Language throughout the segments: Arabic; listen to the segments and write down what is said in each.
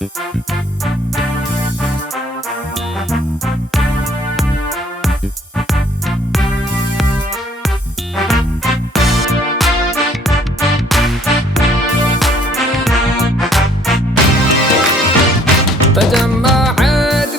تجمعت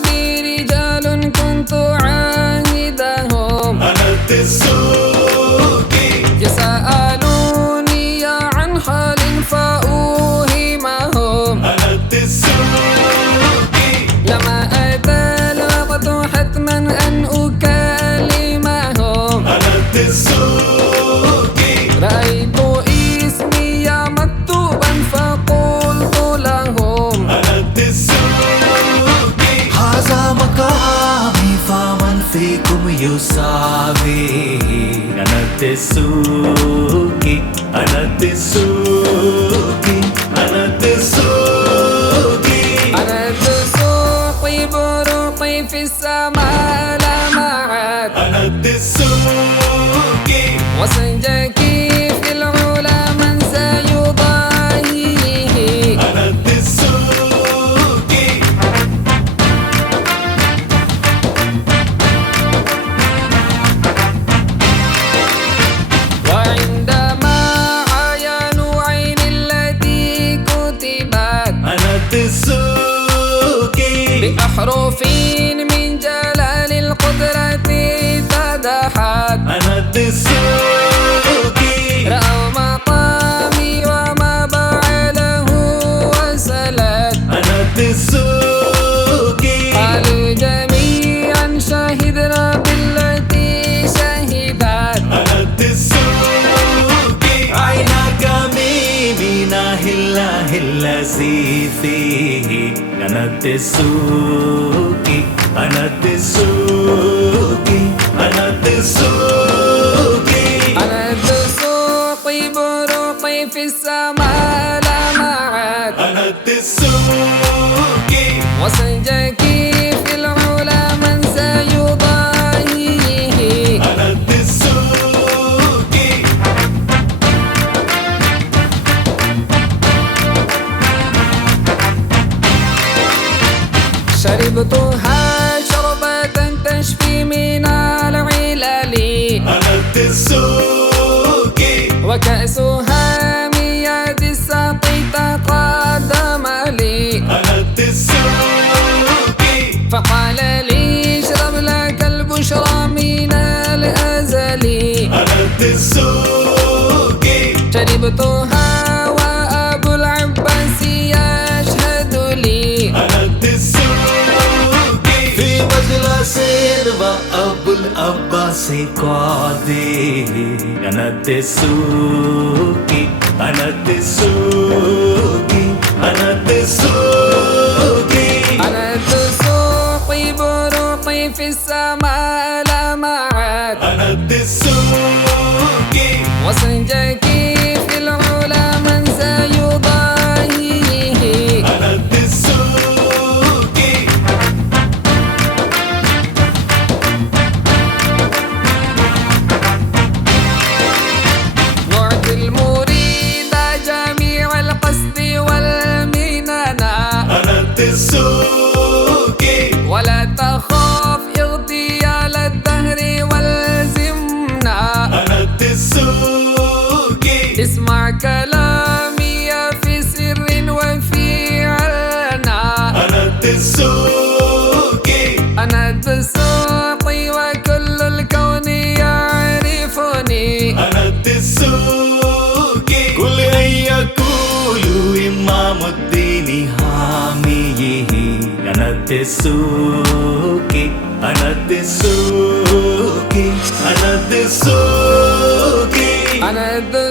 بي رجال كنت عاهدهم أنا الدسوقي يسألوني عن حال فأوهمهم أنا الدسوقي لما أتى الوقت حتما أن أكلمهم أنا الدسوقي رأيت اسمي مكتوبا فقلت لهم أنا الدسوقي هذا مقامي فمن فيكم يساوي. أنا الدسوقي أنا الدسوقي أنا الدسوقي أنا الدسوقي بروقي في السماء لمعت أنا الدسوقي وسنجكي في العلا من سيضاهيه أنا الدسوقي وعندما عينوا عيني التي كتبت أنا الدسوقي بأحرف من جلال القدرة تدحت أنا الدسوقي رأوا مقامي وما بعده وسلت أنا الدسوقي قالوا جميعا شهدنا بالتي شهدت أنا الدسوقي عينك من الله الذي فيه. أنا الدسوقي أنا الدسوقي أنا الدسوقي أنا الدسوقي بروقي في السماء لمعت أنا الدسوقي وسنجكي في العلا من سيضاهيه أنا الدسوقي شربتها شربة تشفي من العلل أنا الدسوقي وكأسها من يد السقي تقدم لي أنا الدسوقي فقال لي اشرب لك البشرى من الأزل أنا الدسوقي شربتها وأبو العباس يشهد لي أنا الدسوقي في مجلس وأبو العباس قاضي. أنا الدسوقي أنا الدسوقي أنا الدسوقي أنا الدسوقي بروقي في السماء لمعت أنا الدسوقي وسنجكي في العلا من سيضاهيه أنا الدسوقي نعطي المريد جميع القصد والمننا أنا الدسوقي ولا تخاف اغتيال الدهر والزمنا أنا الدسوقي اسمع كلامي في سر وفي علنا أنا الدسوقي أنا الدسوقي وكل الكون يعرفني أنا الدسوقي كل أن يقول إمام الدين حاميه. أنا الدسوقي أنا الدسوقي أنا الدسوقي أنا الدسوقي